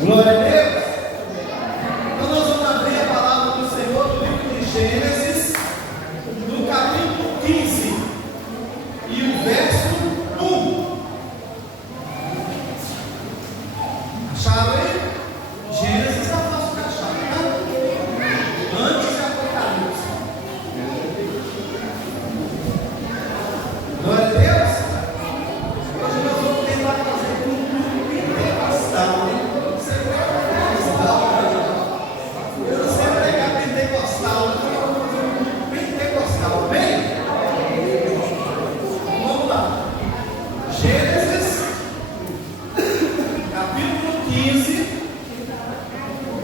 Glória a Deus. Então nós vamos abrir a palavra do Senhor no livro de Gênesis, no capítulo 15 e o verso 1. Acharam aí? Gênesis é fácil de achar, tá? Antes de Apocalipse. Glória a Deus. Hoje nós vamos tentar fazer um culto pentecostal, hein? Eu não sei pregar pentecostal, então eu vou fazer um culto pentecostal, amém? Vamos lá. Gênesis, capítulo 15.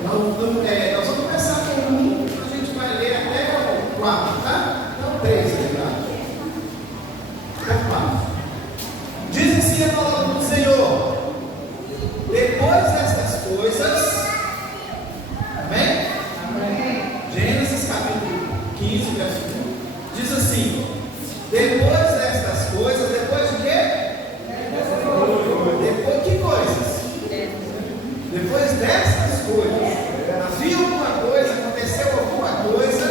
Nós vamos começar com 1, a gente vai ler até o 4, tá? Então 3, na verdade. Até 4. Diz assim a palavra do Senhor: depois destas coisas, amém? Amém. Gênesis capítulo 15, verso 1, diz assim: depois destas coisas, depois de quê? Depois que coisas? Depois destas coisas, havia alguma coisa, aconteceu alguma coisa,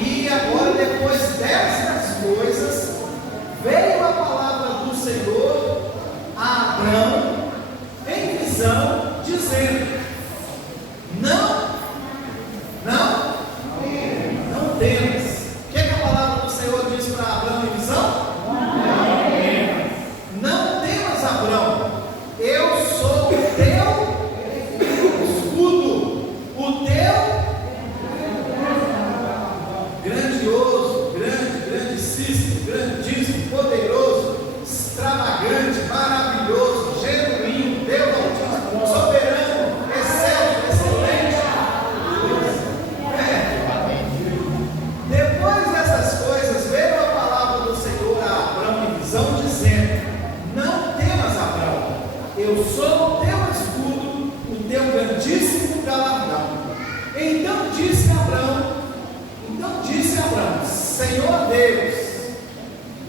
e agora, depois destas coisas, veio a palavra do Senhor a Abrão em visão, dizendo: não temas. O que a palavra do Senhor diz para Abrão em visão? Não temas, Abrão, eu sou o teu escudo, o teu grandioso, grandíssimo, poderoso, extravagante, maravilhoso, genuíno, Deus Altíssimo, soberano, excelso, excelente. Depois dessas coisas, veio a palavra do Senhor a Abrão em visão, dizendo: não temas, Abrão, eu sou o teu escudo, o teu grandíssimo galardão. Então disse Abrão: Senhor Deus,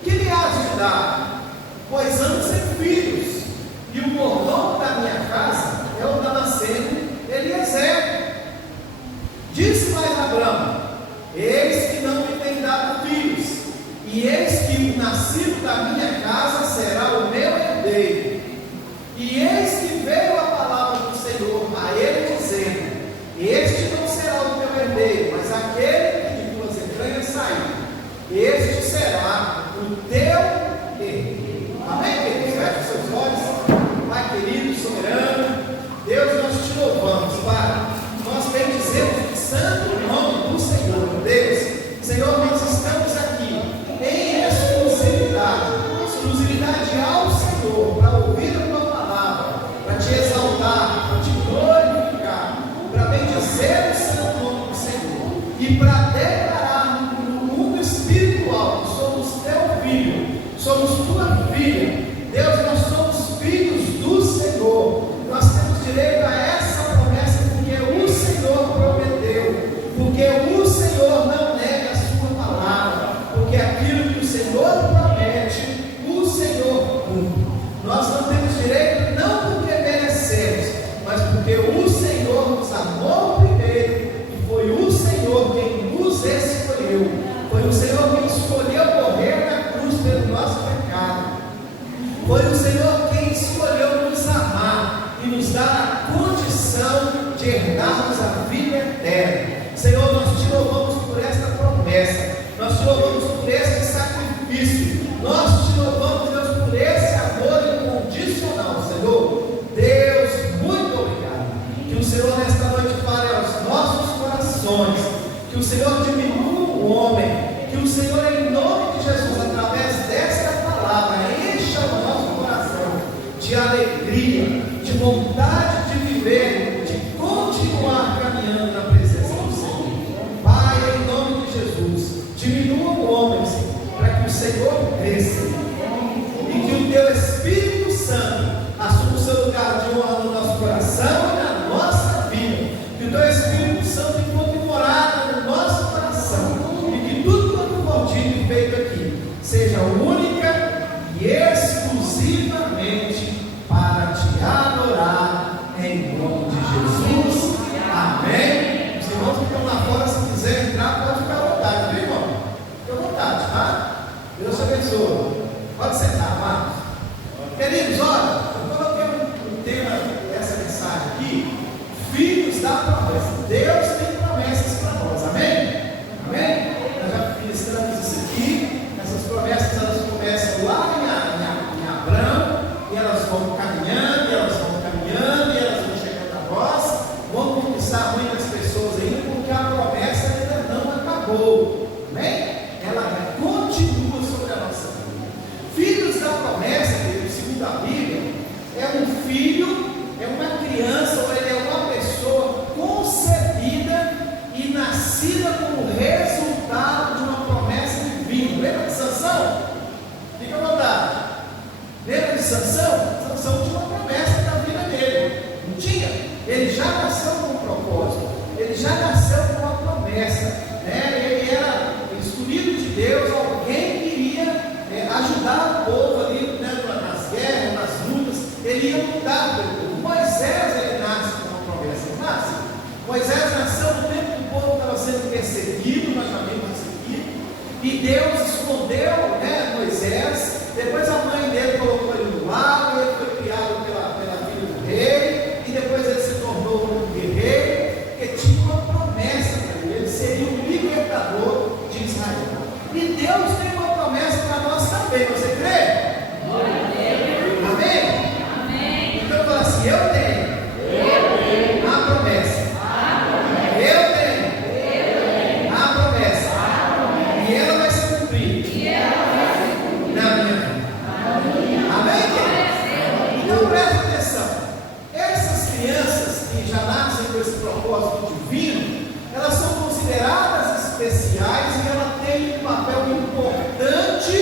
que lhe hás de dar? Pois amo sem filhos, e o mordomo da minha casa é o Damasceno Eliezer. Disse mais Abrão: eis que não me tem dado filhos, e eis que o nascido da minha casa será o meu herdeiro. E eis que veio a palavra do Senhor a ele, dizendo: este não será o teu herdeiro, mas aquele que de tuas entranhas sair, este será o teu herdeiro. Amém, queridos? Feche os seus olhos. Pai querido, soberano, Deus, nós te louvamos, Pai. Nós bendizemos o santo nome do Senhor. Deus, Senhor, nós estamos aqui em exclusividade ao Senhor, para ouvir a tua palavra, para te exaltar, para te glorificar, para bendizer o santo nome do Senhor e para declarar no mundo espiritual que somos teu filho, somos tua filha. Deus, nós somos filhos do Senhor. Nós temos direito a essa promessa porque o Senhor prometeu, porque o Senhor não nega a sua palavra, porque aquilo que o Senhor promete, o Senhor cumpre. Nós não temos direito não porque merecemos, mas porque o Senhor nos amou primeiro, e foi o Senhor quem nos escolheu. Foi o Senhor quem escolheu morrer na cruz pelo nosso pecado. Foi o Senhor quem escolheu nos amar e nos dar a condição de herdarmos a vida eterna. Senhor, nós te louvamos por esta promessa, nós te louvamos por este sacrifício, nós te louvamos, Deus, por esse amor incondicional. Senhor, Deus, muito obrigado. Que o Senhor nesta noite fale aos nossos corações, que o Senhor diminua o homem, que o Senhor, em nome de Jesus, através desta palavra, encha o nosso coração de alegria, de vontade de viver, de continuar caminhando na presença do Senhor. Pai, em nome de Jesus, diminua o homem, Senhor, para que o Senhor cresça e que o teu Espírito Santo assuma o seu lugar de honra no nosso coração e na nossa vida. Que o teu Espírito Santo encontre morada no nosso coração e que tudo quanto for dito e feito aqui seja única e exclusivamente para te adorar abençoe. Pode sentar, amados. Queridos, olha, eu coloquei um tema dessa mensagem aqui: filhos da promessa. Deus tem promessas para nós, amém? Amém? Nós já ministramos isso aqui. Essas promessas, elas começam lá em Abraão, e elas vão caminhando, e elas vão chegando a nós, vão conquistar muitas pessoas ainda, porque a promessa ainda não acabou, amém? Ela continua sobre a nossa vida. Filhos da promessa, segundo a Bíblia, é um filho, é uma criança, ou ele é uma pessoa concebida e nascida como resultado de uma promessa divina. Lembra de Sansão? Fica à vontade. Lembra de Sansão? Sansão tinha uma promessa na vida dele, não tinha? Ele já nasceu com um propósito, ele já nasceu com uma promessa, né? Ele era escolhido de Deus, alguém queria ajudar o povo ali, né, nas guerras, nas lutas. Ele ia lutar pelo povo. Moisés, ele nasce com uma promessa, não nasce? Moisés nasceu no tempo que o povo estava sendo perseguido, nós já vimos isso aqui, e Deus escondeu, né, Moisés. Depois a mãe dele colocou ele no lago, ele foi criado pela filha do rei, e depois ele se tornou um guerreiro, porque tinha uma promessa para ele: ele seria o libertador de Israel. E Deus tem uma promessa para nós também, você crê? Amém? Amém? Então fala assim: eu tenho a promessa. Eu tenho a promessa. E ela vai se cumprir na minha vida. Amém, querido? Então presta atenção. Essas crianças que já nascem com esse propósito divino, elas são consideradas especiais e elas têm um papel importante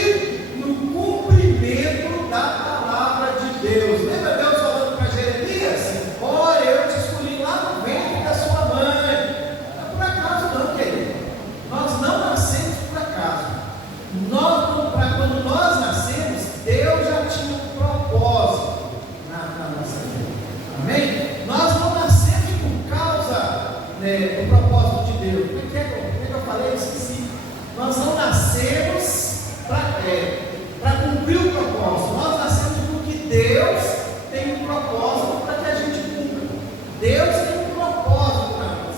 no cumprimento da palavra de Deus. Lembra Deus falando para Jeremias? Olha, eu te escolhi lá no ventre da sua mãe. Não é por acaso não, querido. Nós não nascemos por acaso. Quando nós nascemos, Deus já tinha um propósito na nossa vida. Amém? Nós não nascemos por causa do propósito de Deus. Como é que eu falei? Eu esqueci. Nós não nascemos para cumprir o propósito. Nós nascemos porque Deus tem um propósito para que a gente cumpra. Deus tem um propósito para nós.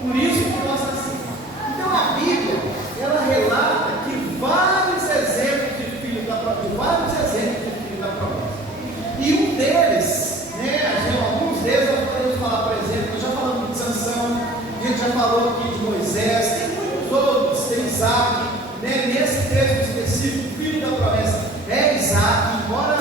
Por isso que nós nascemos. Então a Bíblia, ela relata que vários exemplos de filhos da promessa. E um deles, alguns deles nós podemos falar, por exemplo, nós já falamos de Sansão, a gente já falou aqui de Moisés, tem muitos outros, tem Isaac, nesse texto específico, o filho da promessa é Isaac, embora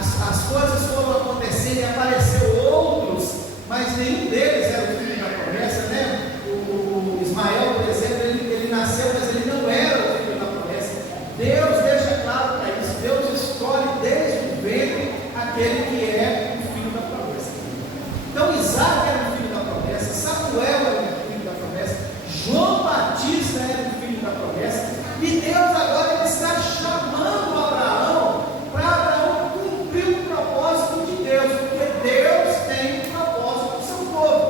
as coisas foram acontecendo e apareceram outros, mas nenhum deles era o filho da promessa, né? O Ismael, por exemplo, ele nasceu, mas ele não era o filho da promessa. Deus deixa claro para isso. Deus escolhe desde o ventre aquele que é o filho da promessa. Então Isaac era o filho da promessa, Samuel era o filho da promessa, João Batista era o filho da promessa, e Deus agora ele está chamando Abraão para Abraão cumprir o propósito de Deus, porque Deus tem um propósito para o seu povo.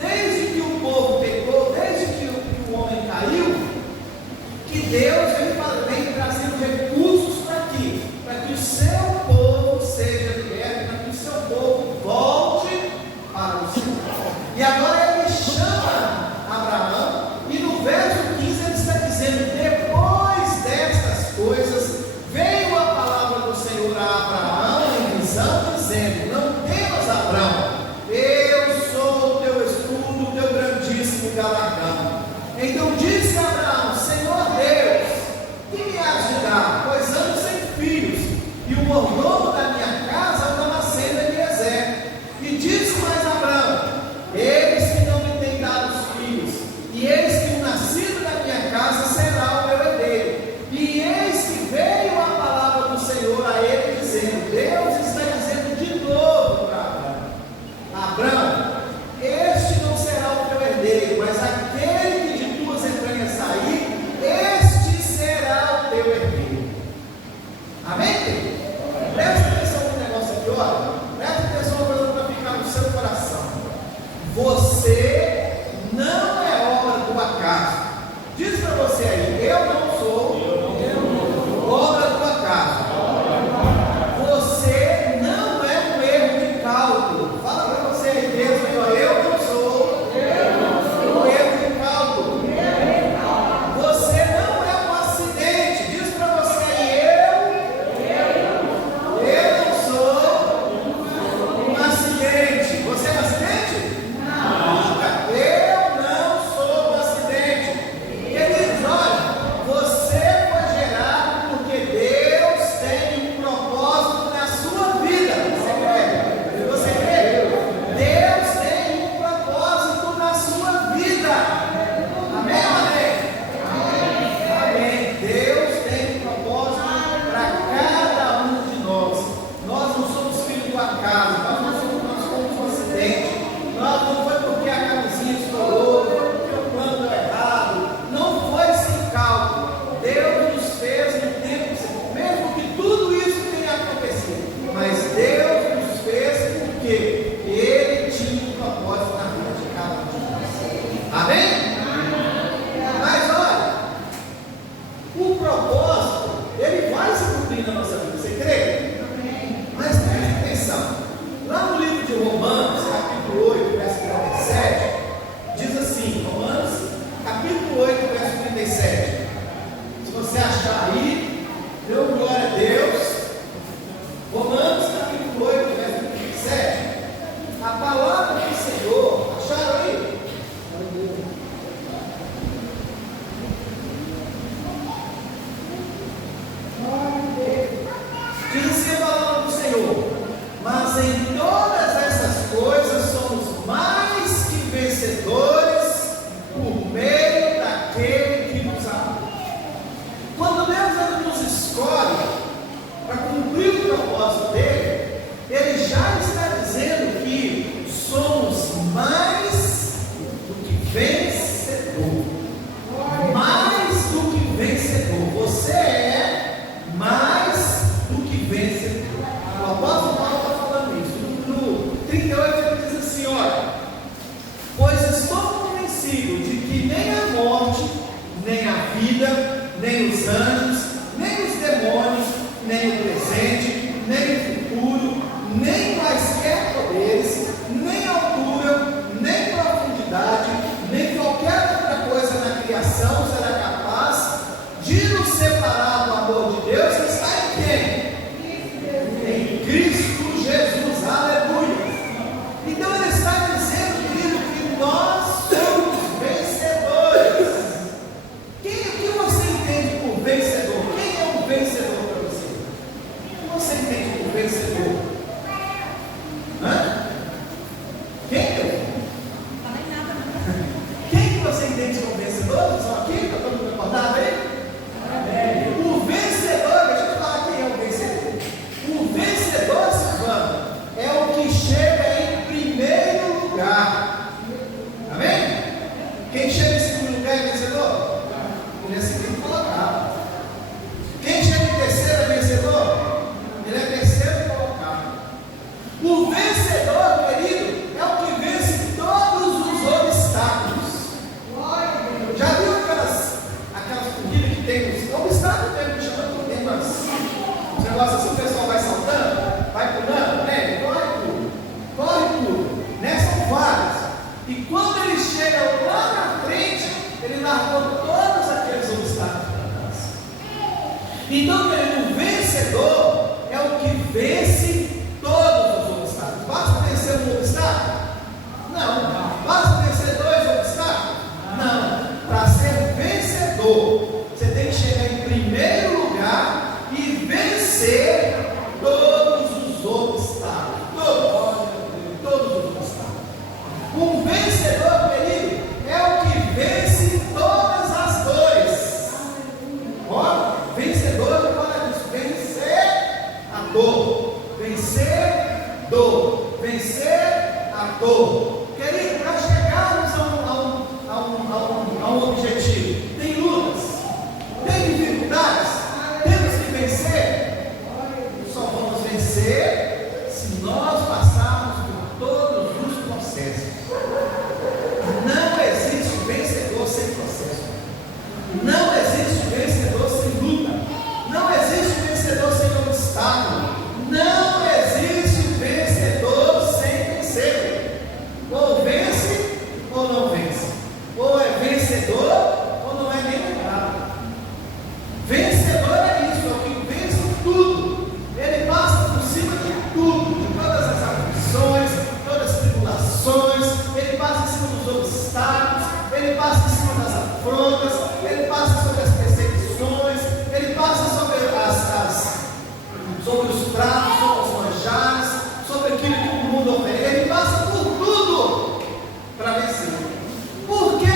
Desde que o povo pecou, desde que o homem caiu, que Deus vem trazendo recursos para que o seu povo seja liberto, para que o seu povo volte para o Senhor. E agora ele chama Abraão, e no verso 15 ele está dizendo: depois destas coisas veio a palavra do Senhor a Abraão em visão, dizendo: não temas, Abraão, eu sou o teu escudo, o teu grandíssimo galardão. Então disse Abraão: Senhor Deus, que me has de dar, pois ando sem filhos, e o mordomo da minha casa é o Damasceno Eliezer. E disse mais Abraão: eis que não me têm dado os filhos, e eis que o nascido da minha casa será o meu herdeiro. E eis que veio a palavra do Senhor a ele, dizendo: Deus está dizendo de novo para Abraão: Abraão, este não será o teu herdeiro, mas aquele que de tuas entranhas sair, este será o teu herdeiro. Amém, querido? Presta atenção no negócio aqui, olha. Presta atenção na coisa para ficar no seu coração. Você não é obra do acaso. Diz para você aí: eu não sou nem a vida, nem os anjos, nem os demônios, nem o presente, nem o futuro, nem quaisquer poderes, nem altura, nem profundidade, nem qualquer outra coisa na criação será capaz de nos separar do amor de Deus que está em quem? Em Cristo Jesus, aleluia. Então ele está dizendo, querido, que nós somos vencedores. O que você entende por vencedor? Quem é um vencedor para você? O que você entende por vencedor? Hã? Quem é? Quem que você entende como vencedor? Só aqui, está todo mundo acordado aí? O vencedor, deixa eu te falar quem é o vencedor. O vencedor, Silvano, é o que chega em primeiro lugar. Amém? Quem chega em segundo lugar é vencedor? Ele é segundo colocado. Quem chega em terceiro é vencedor? Ele é terceiro colocado. O vencedor, querido, é o que vence todos os obstáculos. Já viu aquelas corridas que tem os obstáculos, tem chamando, tem uns negócios assim, o pessoal vai saltando, vai pulando, né? Corre tudo, né? São vários. E quando ele chega lá na frente, ele largou todos aqueles obstáculos para trás. Então, querido, o vencedor é o que vence todos os obstáculos. Basta vencer um obstáculo? Não. Basta vencer dois obstáculos? Não. Para ser vencedor, você tem que chegar em primeiro lugar e vencer todos os obstáculos. Todos os obstáculos. Um vencedor, querido, é o que vence todas as dores. Ó, vencedor, fala disso. Vencer a dor. Vencer dor. Vencer a dor. Querido, para chegarmos a um objetivo, tem lutas, tem dificuldades, temos que vencer. Só vamos vencer se nós passarmos por todos os processos. Não existe vencedor sem processo. Não existe vencedor sem luta. Não existe vencedor sem obstáculo. Não existe vencedor sem vencer. Ou vence ou não vence. Ou é vencedor ou não é nem nada. Vencedor é isso, é o que vence tudo. Ele passa por cima de tudo, de todas as aflições, todas as tribulações. Ele passa em cima dos obstáculos. Ele passa em cima das afrontas. Ele passa sobre as perseguições. Ele passa sobre sobre os pratos, sobre os manjares, sobre aquilo que o mundo oferece. Ele passa por tudo para vencer. Por que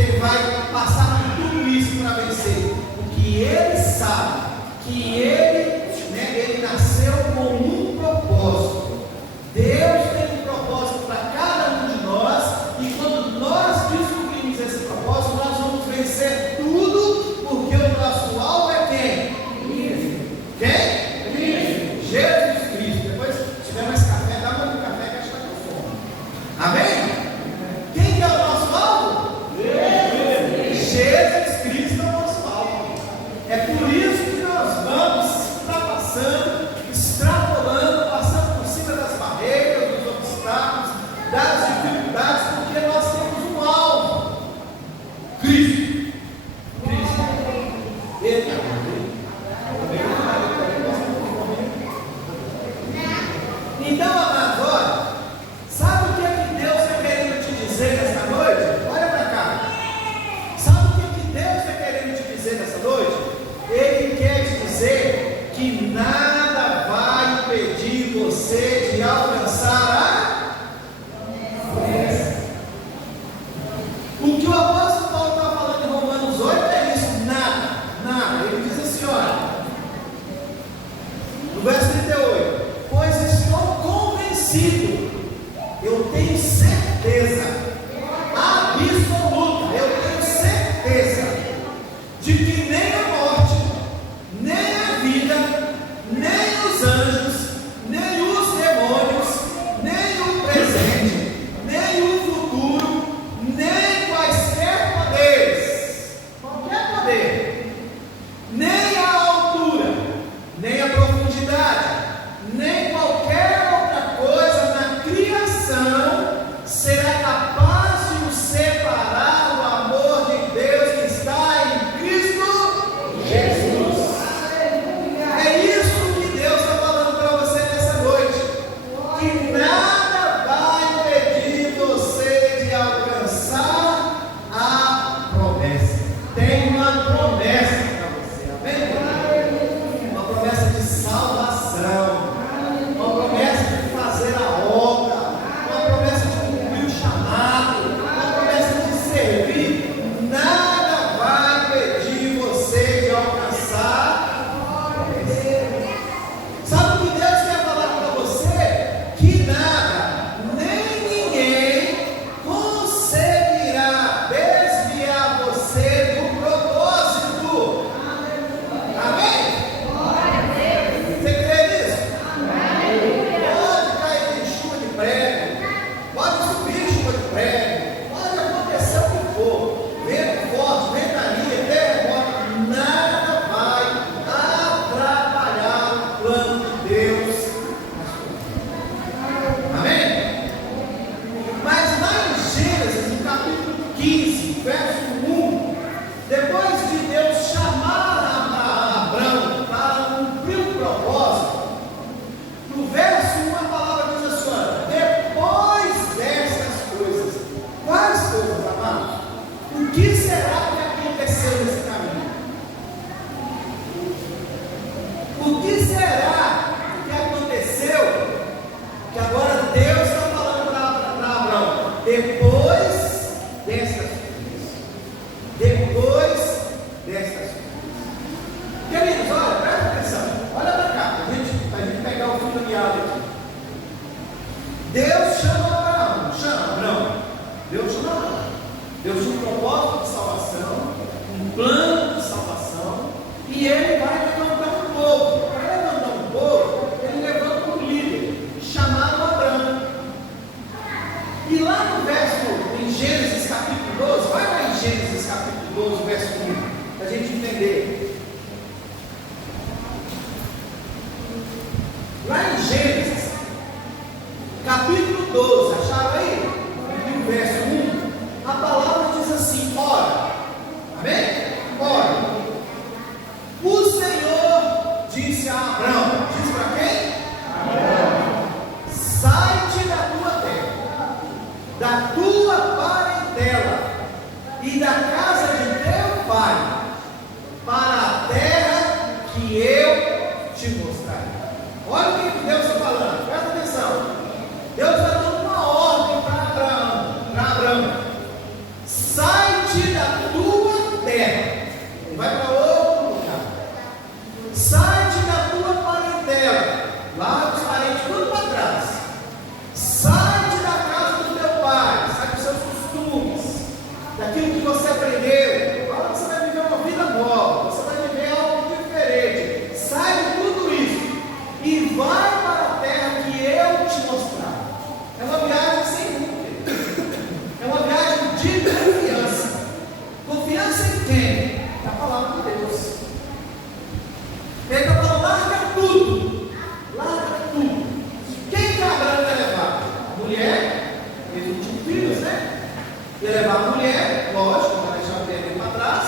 ele vai passar por tudo isso para vencer? Porque ele sabe que ele nasceu com um propósito. Deus tem um propósito para cada um de nós, e quando nós descobrimos esse propósito, nós vamos vencer tudo, porque o nosso alvo é quem? Quem? Jesus Cristo. Depois, se tiver mais café, dá mais um café que a gente está com fome. Amém? Quem que é o nosso alvo? Jesus Cristo é o nosso alvo. É por isso que nós vamos ultrapassando, extrapolando, passando por cima das barreiras, dos obstáculos, das dificuldades, porque nós temos um alvo. Cristo. Eita. Então, amados, olha, sabe o que é que Deus está querendo te dizer nesta noite? Olha para cá. Sabe o que é que Deus está querendo te dizer nesta noite? Ele quer te dizer que nada vai impedir você de alcançar a promessa. O que o apóstolo Paulo está falando em Romanos 8 é isso, nada. Ele diz assim, olha, no verso 38, pois estou convencido, eu tenho certeza absoluta, eu tenho certeza de que nem a morte, nem a vida, nem aconteceu nesse caminho? O que será que aconteceu? Que agora Deus está falando para Abraão, depois destas coisas. Depois destas coisas. Queridos, olha, presta atenção. Olha para cá, para a gente pegar o fio da meada aqui. Deus chama Abraão. Chama Abraão. Deus chama Abraão. Deus tinha um propósito de salvação, um plano de salvação, e ele vai levantar um povo. Para levantar um povo, ele levanta um líder chamado Abraão. E lá no verso, em Gênesis capítulo 12, vai lá em Gênesis capítulo 12, verso 1, para a gente entender. Lá em Gênesis capítulo 12, acharam aí? No verso 1, a palavra diz assim: ora, amém? Ora, o Senhor disse a Abraão, diz para quem? Abraão: sai-te da tua terra, da tua parentela e da casa de teu pai, para a terra que eu te mostrarei. Olha o que Deus está falando, presta atenção. Deus está dando uma ordem para Abraão: sai-te da tua terra, e vai para outro lugar. Sai-te da tua parentela, larga os parentes tudo para trás. Sai-te da casa do teu pai, sai dos seus costumes, daquilo que você aprendeu. Agora você vai viver uma vida nova, você vai viver algo diferente. Sai de tudo isso e vai para a terra que eu te mostrar. É uma viagem sem rumo. É uma viagem de confiança. Confiança em quem? Na palavra de Deus. Ele está falando: larga tudo. Larga tudo. Quem que Abraão vai levar? A mulher. Eles não tinham filhos, né? Ia levar a mulher, lógico, vai deixar o bebê para trás.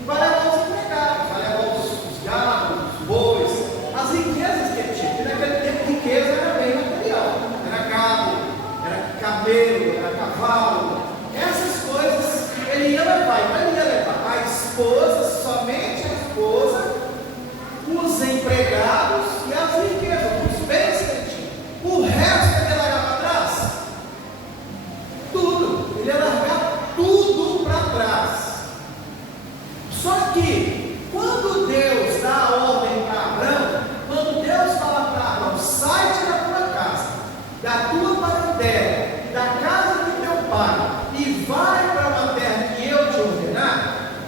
E vai levar os empregados, vai levar os gados, os bois, as riquezas que ele tinha. Porque naquele tempo riqueza era bem material. Era gado, era camelo, era cavalo. Essas coisas ele ia levar. Então ele ia levar a esposa, somente a esposa, os empregados e as riquezas, os bens que ele tinha. O resto ele ia largar para trás. Tudo. Ele ia largar tudo para trás. Só que quando Deus dá a ordem para Abraão, quando Deus fala para Abraão: sai-te da tua casa, da tua parentela, da casa do teu pai, e vai para uma terra que eu te ordenar,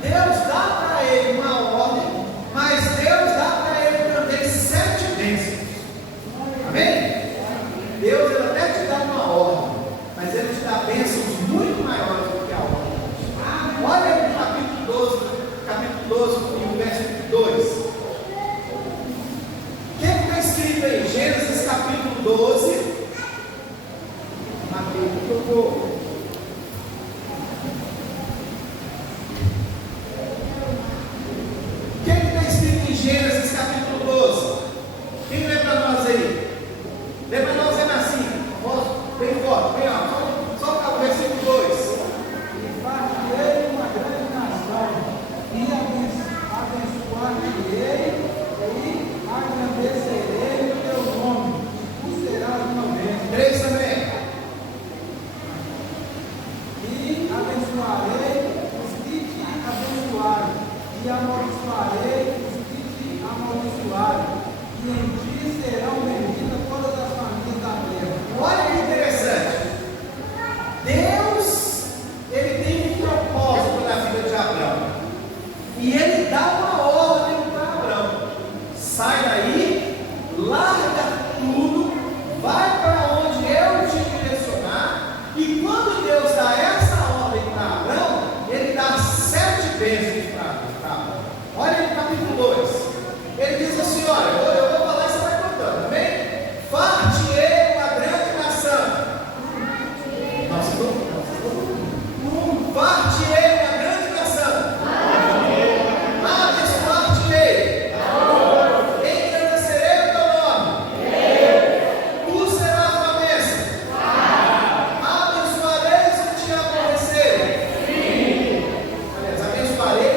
Deus dá para ele uma ordem, mas Deus dá para ele também 7 bênçãos. Amém? Deus ele até te dá uma ordem, mas ele te dá bênçãos muito maiores do que a ordem. Olha aí no capítulo 12, no verso 2. O que está escrito aí? Gênesis capítulo 12. Mateus, por favor. O que está escrito em Gênesis capítulo 12? Quem lê para nós aí? Lê para nós aí assim, bem forte, bem alto. Só o versículo 2. E fartarei uma grande nação, e abençoar-te-ei, e agrandecerei o teu nome, e tu serás uma bênção. 3 também. E abençoarei os que te abençoarem, e amaldiçoarei os que te amaldiçoarem, e em ti serão benditas todas as famílias da terra. Olha que interessante. Deus, ele tem um propósito na vida de Abraão. E ele dá uma ordem para Abraão: sai daí, larga tudo, vai para onde eu te direcionar. E quando Deus dá essa ordem para Abraão, ele dá 7 bênçãos para Abraão. Olha aí no capítulo 2. Ele diz assim: olha, eu vou falar e você vai contando, amém? Far-te-ei uma grande nação. Far-te-ei uma grande nação. Abençoar-te-ei. Engrandecerei o teu nome. Tu serás uma bênção. Abençoarei os que te aborrecerem. Aliás, abençoarei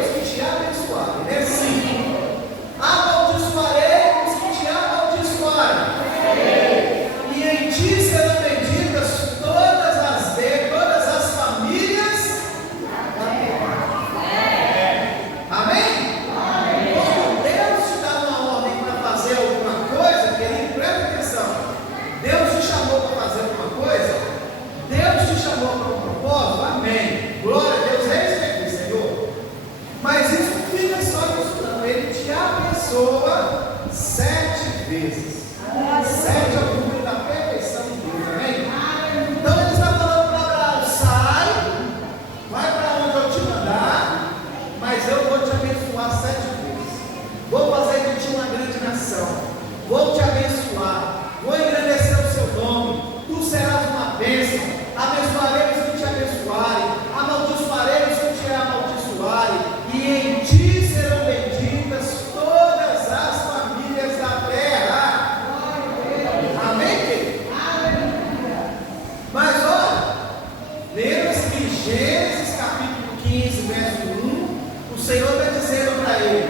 Senhor está dizendo para ele: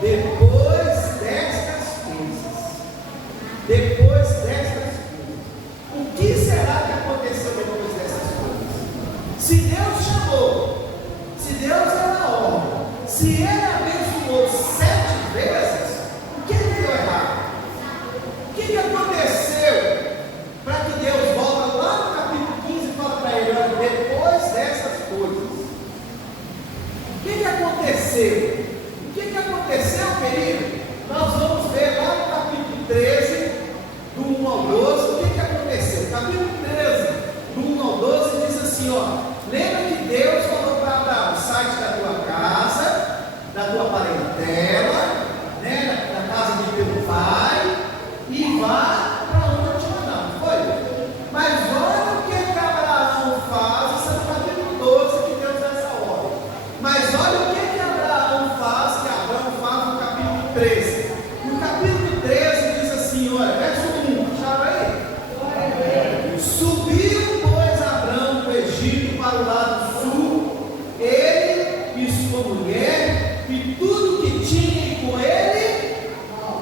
depois destas coisas, o que será que aconteceu depois dessas coisas? Se Deus chamou, se Deus era a ordem, se ele abençoou 7 vezes, o que deu errado? O que aconteceu para que Deus volta lá no capítulo 15 e fala para ele: olha, depois dessas coisas, o que aconteceu? O que aconteceu, querido? Nós vamos ver lá no capítulo 13, do 1 ao 12, o que aconteceu? Capítulo 13, do 1 ao 12, diz assim, lembra que Deus falou para Abraão: sai da tua casa, da tua parentela, né, da casa de teu pai, e vá para onde eu te mandar, não foi? Mas olha o que Abraão faz, isso é no capítulo 12 que Deus dá essa ordem. Mas olha o que Abraão faz, que Abraão faz no capítulo 13. No capítulo 13 diz assim, olha, verso 1, chama aí. Subiu, pois, Abraão do Egito para o lado sul, ele e sua mulher, e tudo que tinha com ele,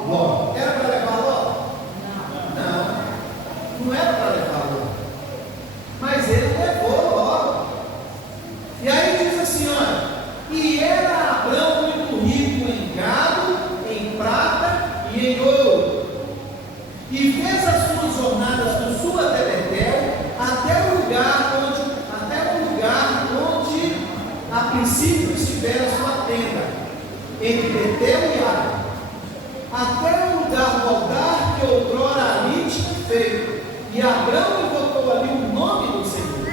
Ló. Era para levar Ló? Não era para levar Ló. Mas ele levou Ló. E aí diz assim, olha, e era Abraão muito rico em gado, em prata e em ouro, e fez as suas jornadas do sul até Betel, até o lugar onde a princípio estivera a sua tenda, entre Betel e Ai, até o lugar do altar que outrora ali tinha feito. E Abraão invocou ali o nome do Senhor.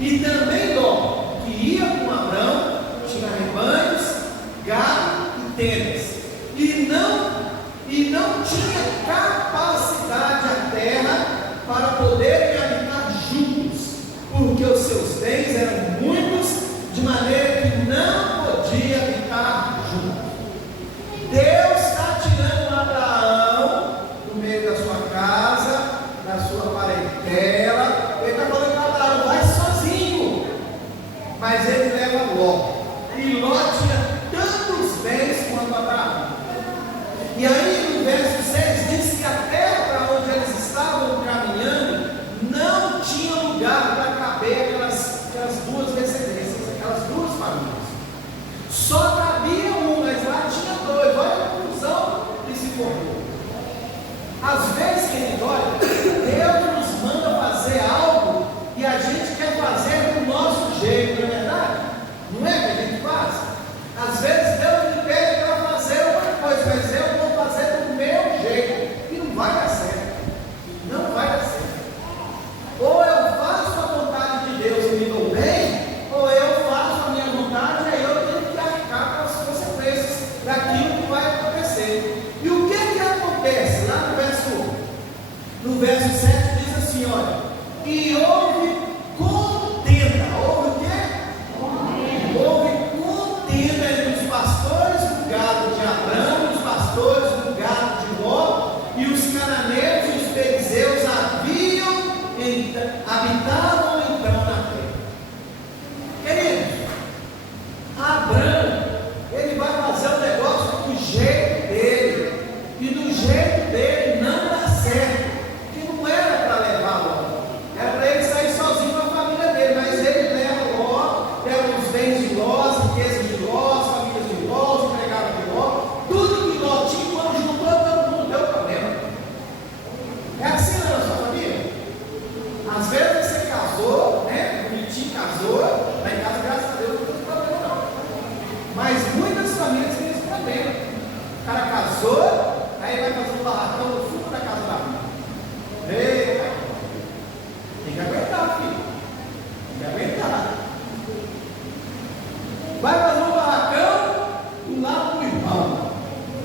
E também Ló, que ia com Abraão, tinha rebanhos, gado e tendas, e não tinha capacidade a terra para poderem habitar juntos, porque os seus bens eram muitos, de maneira que não podia habitar juntos. Deus está tirando Abraão do meio da sua casa, da sua parentela. Ele está falando para Abraão: vai sozinho. Mas ele leva Ló. E Ló tinha tantos bens quanto Abraão. E aí no verso 6 diz que a terra para onde eles estavam caminhando não tinha lugar para caber aquelas duas descendências, aquelas duas famílias. Só cabia um, mas lá tinha dois. Olha a conclusão que se formou. Às vezes, querido, olha, Deus nos manda fazer algo e a gente quer fazer do nosso jeito, não é verdade? Não é que a gente faz? Às vezes Deus me pede para fazer uma coisa, mas eu vou fazer do meu jeito, e não vai dar certo. Não vai dar certo. Ou eu faço a vontade de Deus e me dou bem, ou eu faço a minha vontade e aí eu tenho que arcar com as consequências daquilo que vai acontecer. E o que acontece? Lá no verso 7 diz assim, olha, e houve contenda. Houve o quê? Houve contenda entre os pastores do gado de Abraão e os pastores do gado de Ló, e os cananeus e os perizeus habitavam então na terra. Queridos, Abraão, ele vai fazer o negócio do jeito dele, e do jeito dele não dá certo, que não era para levar Ló, era para ele sair sozinho com a família dele, mas ele leva Ló, leva os bens de Ló, as riquezas de Ló, as famílias de Ló, os empregados de Ló, tudo que Ló tinha, quando juntou, todo mundo deu problema. É assim na nossa família. Às vezes você casou, né? Bonitinho casou, lá em casa, graças a Deus, não tem problema não. Mas muitas famílias têm esse problema. O cara casou, aí vai fazer um barracão no fundo da casa da mãe. Eita! Tem que aguentar, filho. Tem que aguentar. Vai fazer um barracão do lado do irmão.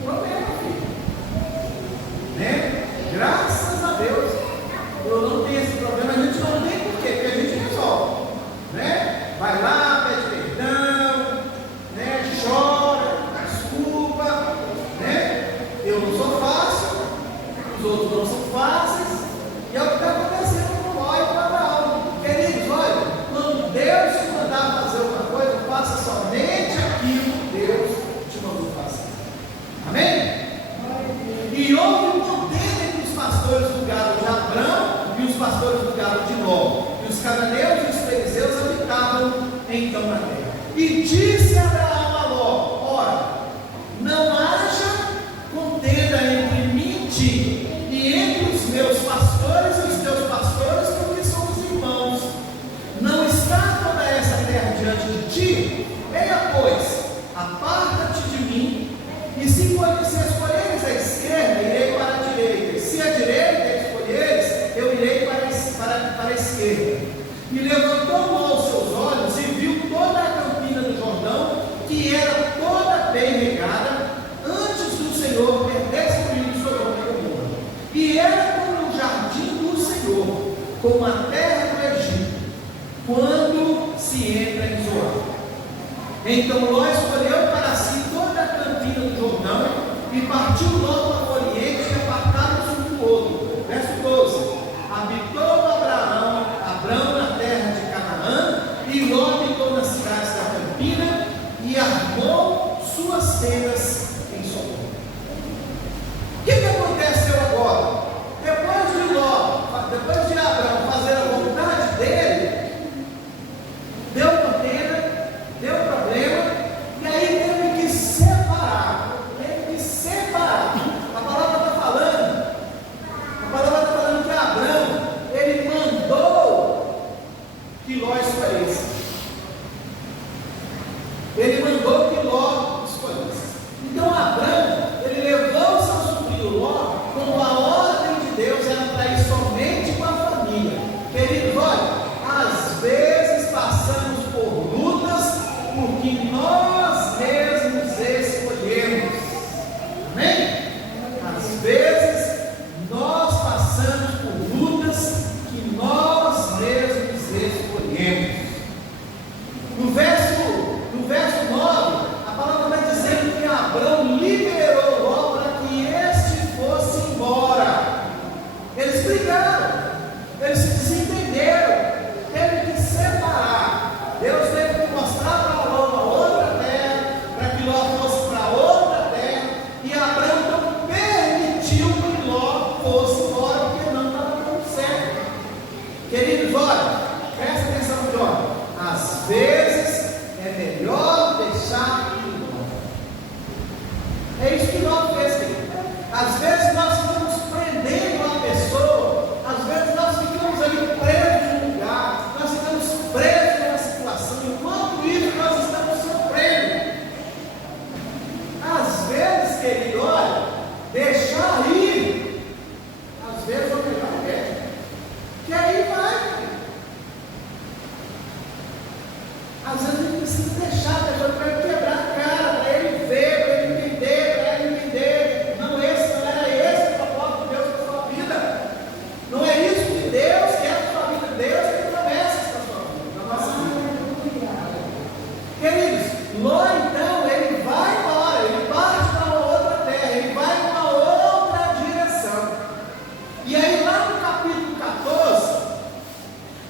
Problema, filho. Né? Graças a Deus, eu não tenho esse problema. A gente não tem por quê? Porque a gente resolve. Né? Vai lá, pede perdão, né? Chora, desculpa, né? Eu não sou fácil, os outros não são fáceis, e é o que está acontecendo com Ló e com Abraão. Queridos, olha, quando Deus te mandar fazer uma coisa, faça somente que era toda bem regada, antes do Senhor ter destruído Sodoma e Gomorra. E era como o jardim do Senhor, como a terra do Egito, quando se entra em Zoar. Então Ló escolheu para si toda a campina do Jordão e partiu logo para o oriente e apartaram-se um do outro. Verso 12: habitou Abrão na terra de Canaã, e Ló habitou nas cidades da campina e armou suas tendas em Sodoma. O que aconteceu agora? Depois de Abrão fazer a vontade dele, deu contenda, deu problema, e aí teve que separar. A palavra está falando que Abrão, ele mandou que Ló escolhesse. Então Abrão, ele levou seu sobrinho Ló, como a ordem de Deus era para ir somente com a família. Queridos, olha, às vezes passamos por lutas porque nós mesmos escolhemos. Amém? Às vezes nós passamos por lutas que nós mesmos escolhemos. No verso 9, a palavra vai dizendo que Abrão liberou Ló para que este fosse embora. Eles brigaram, eles se desentenderam, teve que separar. Deus teve que mostrar para Ló uma outra terra, para que Ló fosse para outra terra, e Abrão então permitiu que Ló fosse embora, porque não estava dando certo. Queridos, olha, presta atenção aqui, olha. Às vezes é melhor deixar ir embora. É isso que Ló fez, querido. Às vezes nós ficamos prendendo a pessoa, às vezes nós ficamos ali presos em um lugar, nós ficamos presos numa situação, enquanto isso nós estamos sofrendo. Às vezes, querido, olha, deixar ir, às vezes é o melhor remédio. Que aí vai. Às vezes a gente precisa deixar a pessoa para ele quebrar a cara, para ele ver, para ele entender. Não, esse não era esse o propósito de Deus para a sua vida. Não é isso que Deus quer para a sua vida. Deus tem promessas para a sua vida, para a nossa vida. Queridos, Ló então, ele vai embora, ele parte para uma outra terra, ele vai em uma outra direção. E aí lá no capítulo 14,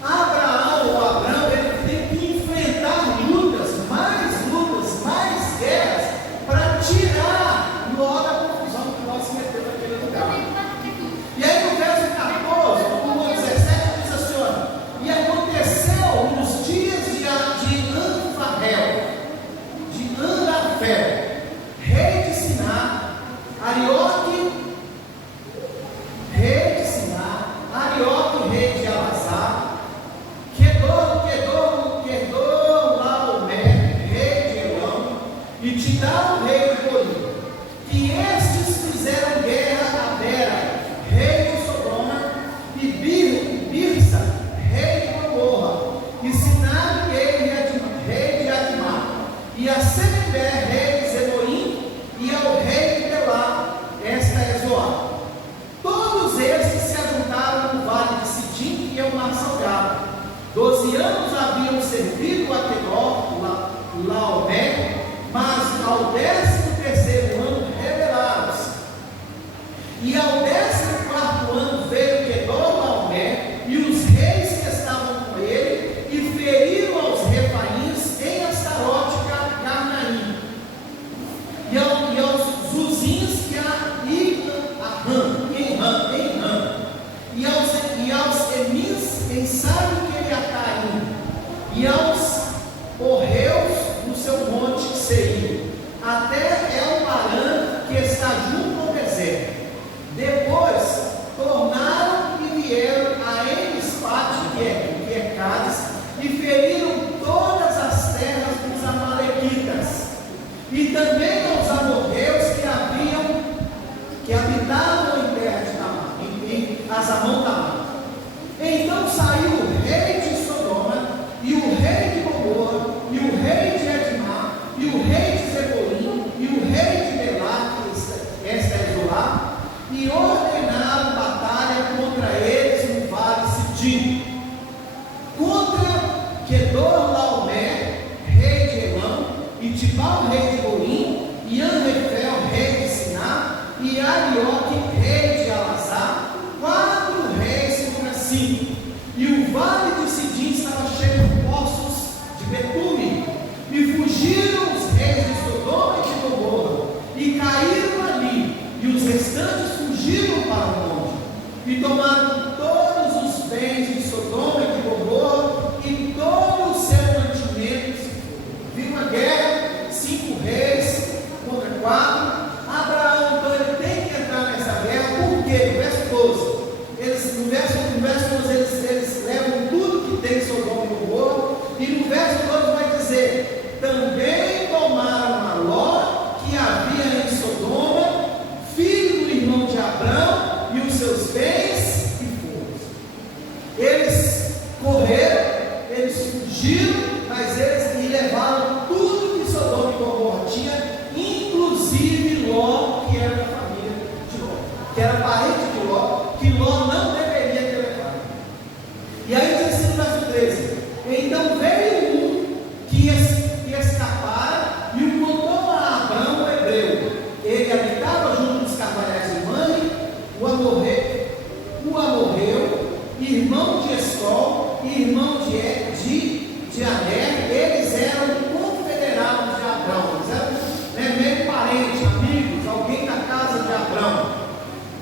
Abrão, ele tem que enfrentar lutas, mais guerras, para tirar Ló da confusão que Ló se meteu naquele lugar. E aí no verso 14, no 17, diz assim, olha, e aconteceu nos dias de Anrafel, rei de Siná, Arioque, rei de Elazar, Kedorlaomer, rei de Elão, e Tidal, rei de Goim, que estes fizeram guerra a Bera, rei de Sodoma, e Birsa, rei de Gomorra, e Sinai, rei de Admá, e a Seneber, rei de Zeboim, e ao rei de Belá. Esta é Zoar. Todos estes se ajuntaram no vale de Sidim e ao mar Salgado. 12 anos haviam servido a Kedorlaomer, mas ao 13º ano rebelaram-se. E ao 14º ano veio Kedorlaomer e os reis que estavam com ele, e feriram aos refaíns em Astarote Carnaim, e aos Zuzins que em Ram, e aos Emins em Sabe-Queriataim, e aos Orreus no seu monte Seir, até El-Parã, que está junto ao deserto. Depois tornaram e vieram a Emispat, que é Cádiz, e feriram todas as terras dos Amalequitas, e também aos amorreus que habitavam em terra de Tamar, em Azamão Tamar. Então saiu o rei de Sodoma, e o rei de Gomorra, e o rei de Admá, e o rei Gebal, rei de Goim, e Anrefel, rei de Siná, e Arioque, rei de Alazar, 4 reis contra 5. E o vale de Sidim estava cheio de poços de betume, e fugiram os reis de Sodoma e de Gomorra, e caíram ali, e os restantes fugiram para o monte, e tomaram todos os bens de Sodoma e de Gomorra, e todo o seu mantimento. Viu uma guerra, 5 reis contra 4. Abraão, então, ele tem que entrar nessa guerra, porque no verso 12, no verso 12 eles levam tudo que tem em Sodoma e Gomorra, e no verso 12 vai dizer: também tomaram a Ló, que havia em Sodoma, filho do irmão de Abrão, e os seus bens e foram. Eles correram, eles fugiram, mas eles levaram tudo que Sodoma e Gomorra tinha, inclusive Ló, que era da família de Ló, que era parente de Ló, que Ló não deveria ter levado. E aí diz assim no verso 13: então veio um que escapara e o contou a Abrão, o hebreu. Ele habitava junto dos carvalhais de Mane, o amorreu, irmão de Escol, irmão de Aner. Eles eram confederados de Abrão, eles eram meio parentes, amigos, alguém da casa de Abrão.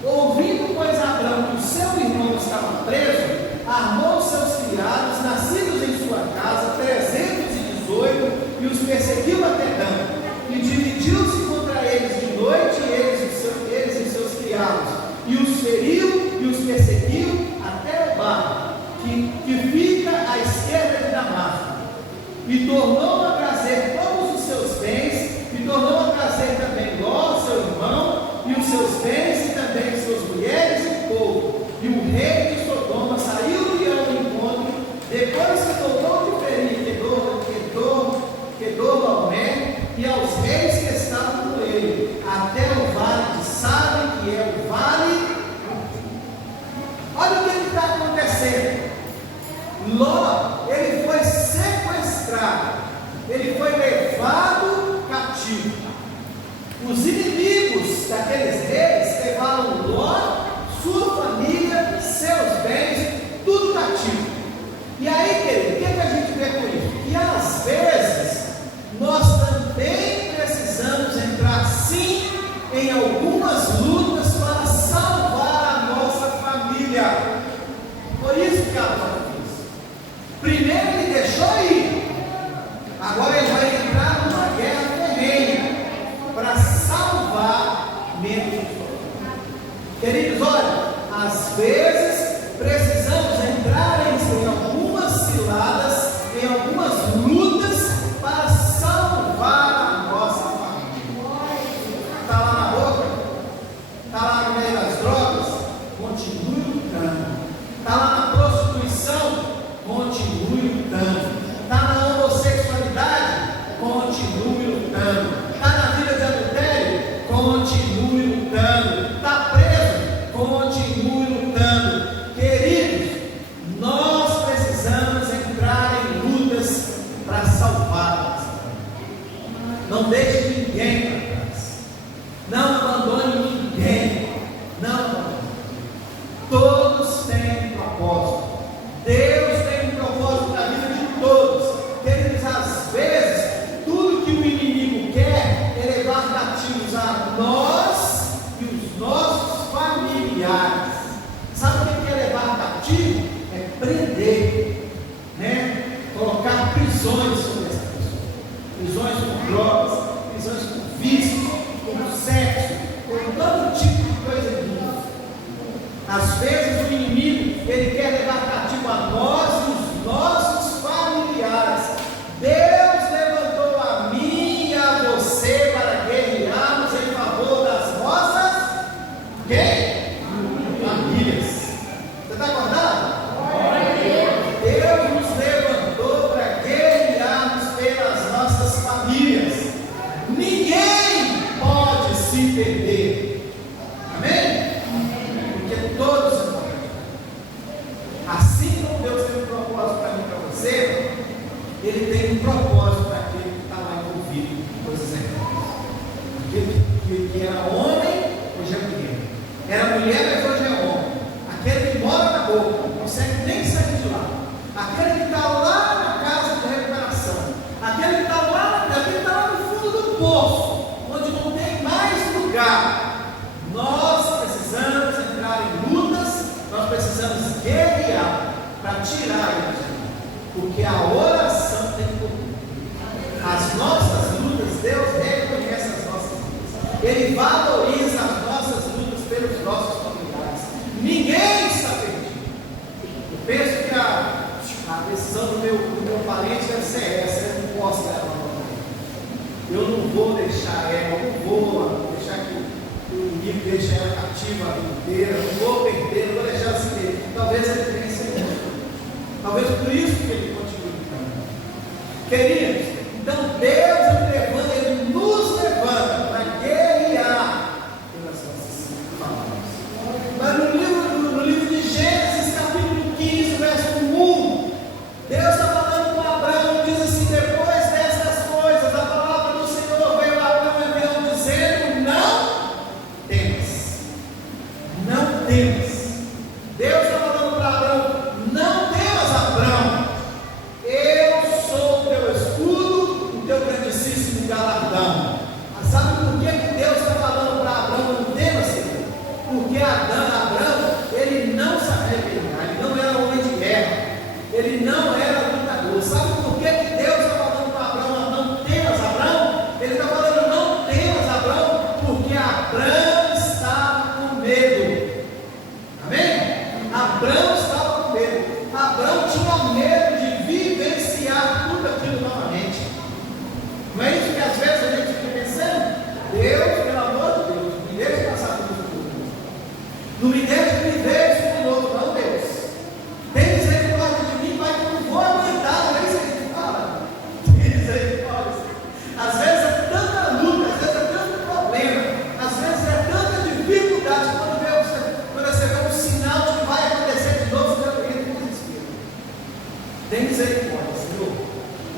Ouvindo, pois, Abrão que o seu irmão estava preso, armou seus criados, nascidos em sua casa, 318, e os perseguiu até Dan, e dividiu-se contra eles de noite, eles e seus criados, e os feriu e os perseguiu até Obá, que fica à esquerda de Damasco, e tornou a trazer todos os seus bens, e tornou a trazer também Ló, seu irmão, e os seus bens, e também suas mulheres e povo. E o rei de Sodoma saiu-lhe ao encontro, depois que voltou de ferir Quedorlaomer e aos reis que estavam com ele, até o vale de Sabe, que é o vale. Olha o que está acontecendo. Ló, ele foi sequestrado, ele foi levado cativo. Os inimigos daqueles reis levaram Ló, sua família, seus bens, tudo cativo. E aí, querido, o que a gente vê com isso? Que às vezes nós também precisamos entrar sim em algumas lutas para salvar a nossa família. Foi isso que Abraão fez. Primeiro ele deixou ir, agora ele vai entrar numa guerra terrena para salvar menos. Queridos, olha, às vezes precisamos entrar em algumas ciladas, em algumas lutas para salvar a nossa família. Está lá na boca? Está lá no meio das drogas? Continue lutando. Está lá na prostituição? Continue lutando. Está na homossexualidade? Continue lutando. Está na vida de adultério? Continue lutando. Está preso? Continue lutando. Queridos, nós precisamos entrar em lutas para salvar. Não deixe ninguém para trás. Não abandone ninguém. Não abandone. Todos têm um propósito. Deus tem um propósito na vida de todos. Queridos, às vezes, tudo que o inimigo quer é levar cativos a nós e os nossos familiares. Sabe o que é levar cativo? É prender, né? Colocar prisões sobre essa pessoa. Prisões por drogas, prisões por vícios, por sexo, esses irmãos. Aquele que era homem, hoje é mulher. Era mulher, mas hoje é homem. Aquele que mora na boca, não consegue nem sair de lá. Aquele que está lá na casa de recuperação. Aquele que está lá no fundo do poço, onde não tem mais lugar. Nós precisamos entrar em lutas, nós precisamos guerrear para tirar eles de lá. Porque a oração tem poder. As nossas lutas, Deus reconhece as nossas lutas. Ele valoriza as nossas lutas pelos nossos familiares. Ninguém está perdido. Eu penso que a decisão do meu parente deve ser essa. Eu não posso dar uma eu não vou deixar ela, eu não vou deixar que o inimigo deixe ela cativa a vida inteira, eu não vou perder, não vou deixar ela se perder. Talvez ele pense em outro. Talvez por isso que ele continue caminhando. Queridos, então Deus ele nos levanta para guerrear pelas nossas palavras. Mas no livro de Gênesis, capítulo 15, verso 1, Deus está falando com Abraão, diz assim: depois destas coisas, a palavra do Senhor veio a Abraão e Abraão dizendo: não temas. Não temas. Deus está falando para Abraão: não temas, Abraão. Eu sou o teu escudo, o teu grandíssimo galardão. Mas sabe por que Deus está falando para Abraão: não temas, Senhor? Porque Abraão, ele não sabia guerrear, ele não era homem de guerra, ele não era lutador. Sabe por que Deus está falando para Abraão: não temas, Abraão? Ele está falando: não temas, Abraão, porque Abraão estava com medo. Amém? Abraão estava com medo. Abraão tinha medo de vivenciar tudo aquilo novamente. Não é isso que às vezes a gente fica pensando? Deus, pelo amor de Deus, me deixe passar por isso tudo. Não me deixe viver isso de novo, não, Deus. Tem misericórdia de mim, mas eu não vou aguentar, não é isso que ele fala? Tem misericórdia. Às vezes é tanta luta, às vezes é tanto problema, às vezes é tanta dificuldade, quando você vê um sinal de que vai acontecer de novo, você entra com desespero. Tem misericórdia, Senhor.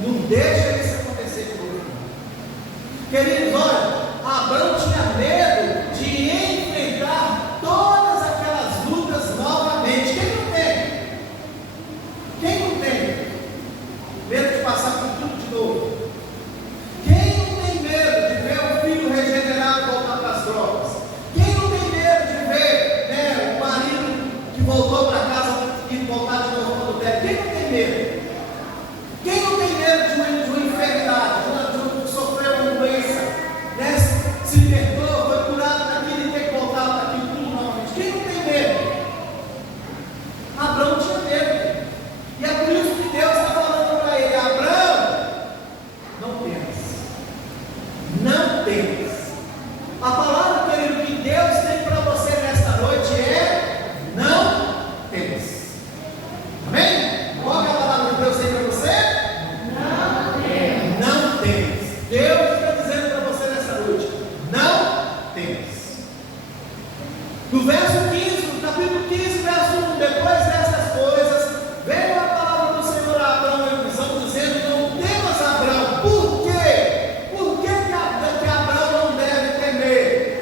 Não deixa isso acontecer de novo. Queridos, olha, Abraão tinha medo de enfrentar todas aquelas lutas novamente. Quem não tem? Quem não tem medo de passar por tudo de novo? Quem não tem medo de ver o filho regenerado voltar para as drogas? Quem não tem medo de ver o marido que voltou para casa e voltar de novo para o adultério? Quem não tem medo? Quem não tem medo de uma enfermidade, de sofrer uma doença, se libertou, foi curado daquilo e ter que voltar para aquilo tudo novamente? Quem não tem medo? Abraão tinha medo. E é por isso que Deus está falando para ele: Abraão, não temas. Não temas. A palavra, querido, que Deus tem para você nesta noite é: não temas. Amém? Qual é a palavra que Deus tem para você? Não temas. Não temas. Deus está dizendo para você nesta noite: não temas. No verso 15, no capítulo 15, verso 1, depois dessas coisas, veio a palavra do Senhor a Abraão em visão, dizendo: não temas, Abraão. Por quê? Por que Abraão não deve temer?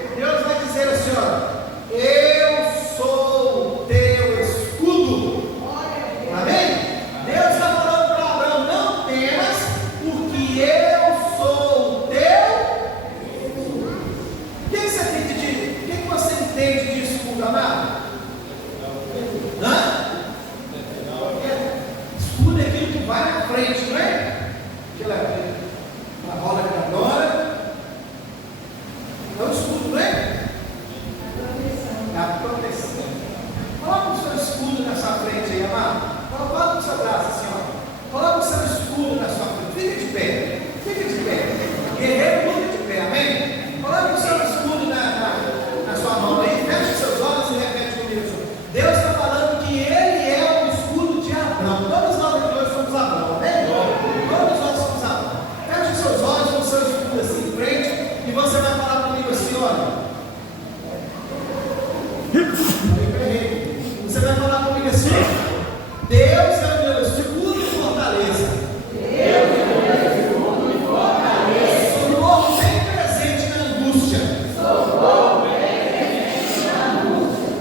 angústia.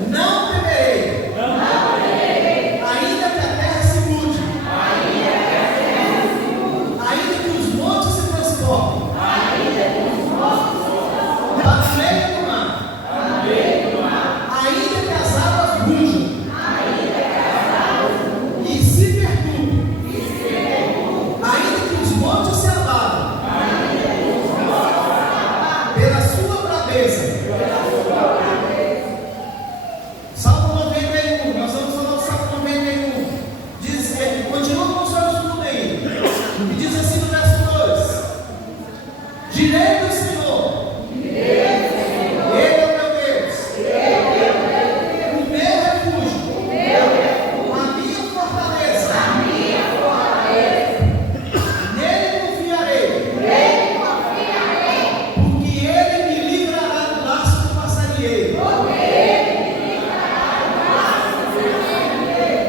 Não temerei. Ainda que a terra se mude. Ainda que os montes se transformem. Para o meio do mar. Ainda que as águas rujam. E se perturbem. Ainda que os montes se abalem. Pela sua braveza. Salmo 91, nós vamos falar o Salmo 91. Diz, continua com o seu estudo aí. E diz assim no verso 2: direi do Senhor, Ele é o meu Deus, o meu refúgio, a minha fortaleza, nele confiarei, porque Ele me livrará do laço do passarinheiro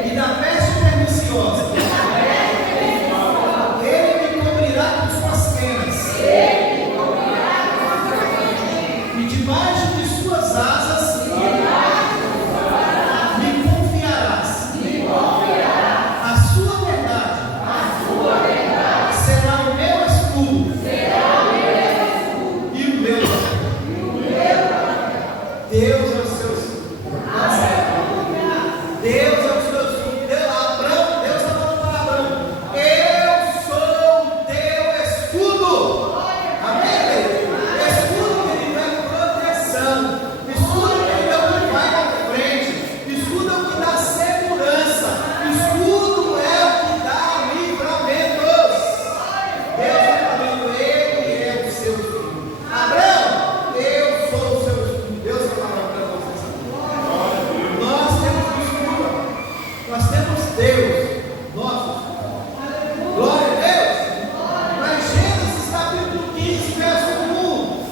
e da peste perniciosa. Ele me cobrirá com suas penas, e debaixo de suas asas me confiarás. A sua verdade será o meu escudo e o meu Deus é o seu escudo. Deus é o seu escudo. Deus está falando para Abraão: eu sou o teu escudo. Amém, querido? Escudo que ele dá proteção. Escudo que ele dá que vai na frente. Escudo que dá segurança. Escudo é o que dá livramentos. Deus está falando: ele é o seu escudo. Abraão, eu sou o seu escudo. Deus está falando para vocês. Nós temos um escudo. Nós temos Deus, nosso escudo. Glória a Deus. Mas Gênesis capítulo 15, verso 1,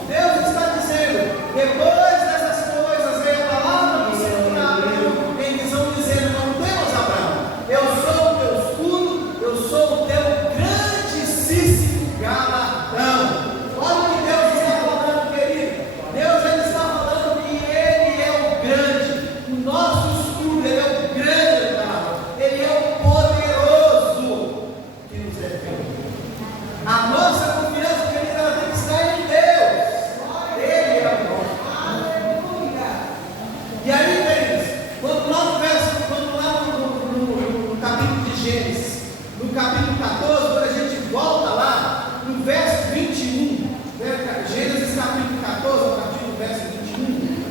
Deus está dizendo: depois dessas coisas veio a palavra do Senhor a Abraão em visão, dizendo: não temas, Abraão, eu sou o teu escudo, eu sou o teu grandíssimo galardão. Olha o que Deus está falando, querido. Deus ele está falando que Ele é o grande, o nosso escudo, Ele é o grande galardão, Ele é o poderoso que nos defende. A nossa confiança, querida, ela tem que estar em Deus. Ele é o nosso. E aí, queridos, quando lá no verso, quando lá no capítulo de Gênesis, no capítulo 14, quando a gente volta lá, no verso 21, né, Gênesis capítulo 14, a partir do verso 21,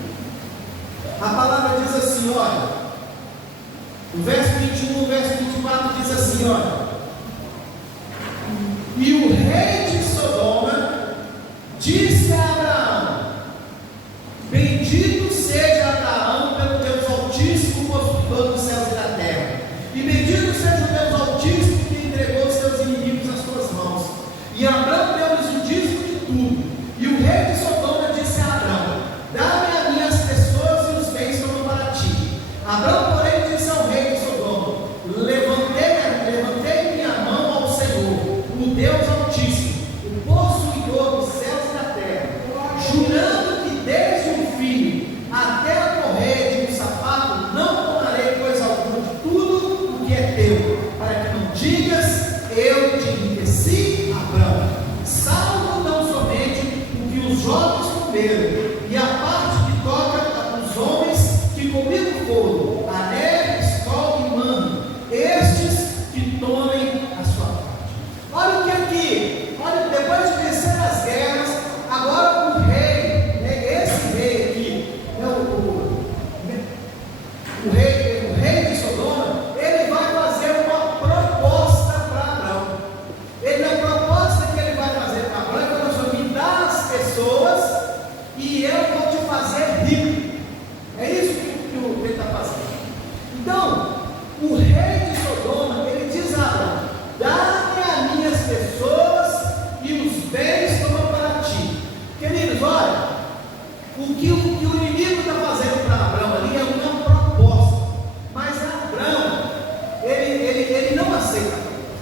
a palavra diz assim, olha, no verso 21, no verso 24 diz assim, olha: e o rei de Sodoma disse a Abraão: bendito seja Abraão pelo Deus Altíssimo, construtor dos céus e da terra, e bendito seja o Deus Altíssimo que entregou os seus inimigos às tuas mãos. E Abraão deu-lhes o dízimo de tudo. E o rei de Sodoma disse a Abraão: dá-me a mim as pessoas e os bens que eu dou para ti. Abraão, porém, disse ao rei de Sodoma: levantei minha mão ao Senhor, o Deus Altíssimo, o possuidor dos céus e da terra, jurando que desde o fim até a correia de um sapato não tomarei coisa alguma de tudo o que é teu, para que não digas: eu te enriqueci, Abraão, salvo tão somente o que os jovens comeram, e a parte que toca aos homens que comigo foram, anéis, escol e mano, estes que tomem a sua parte. Olha o que aqui, olha, depois de vencer as guerras, agora o rei, né, esse rei aqui, né, o rei de Sodoma, ele vai fazer uma proposta para Abraão. A proposta que ele vai fazer para Abraão é: para me dar as pessoas e eu vou te fazer rico. É isso que ele está fazendo. Então, o rei de Sodoma, ele diz a Abraão: dá-me as minhas pessoas e os bens que eu dou para ti. Queridos, olha, o que o inimigo está fazendo para Abraão ali é uma proposta, mas Abraão, ele não aceita.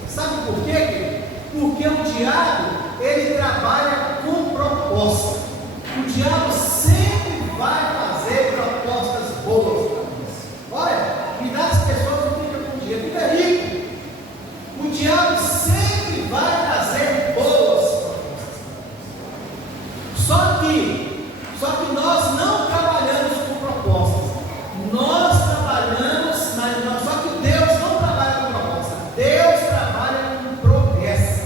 Sabe por quê, querido? Porque o diabo, ele trabalha com proposta. O Só que nós não trabalhamos com propostas. Nós trabalhamos, só que Deus não trabalha com proposta. Deus trabalha com promessa.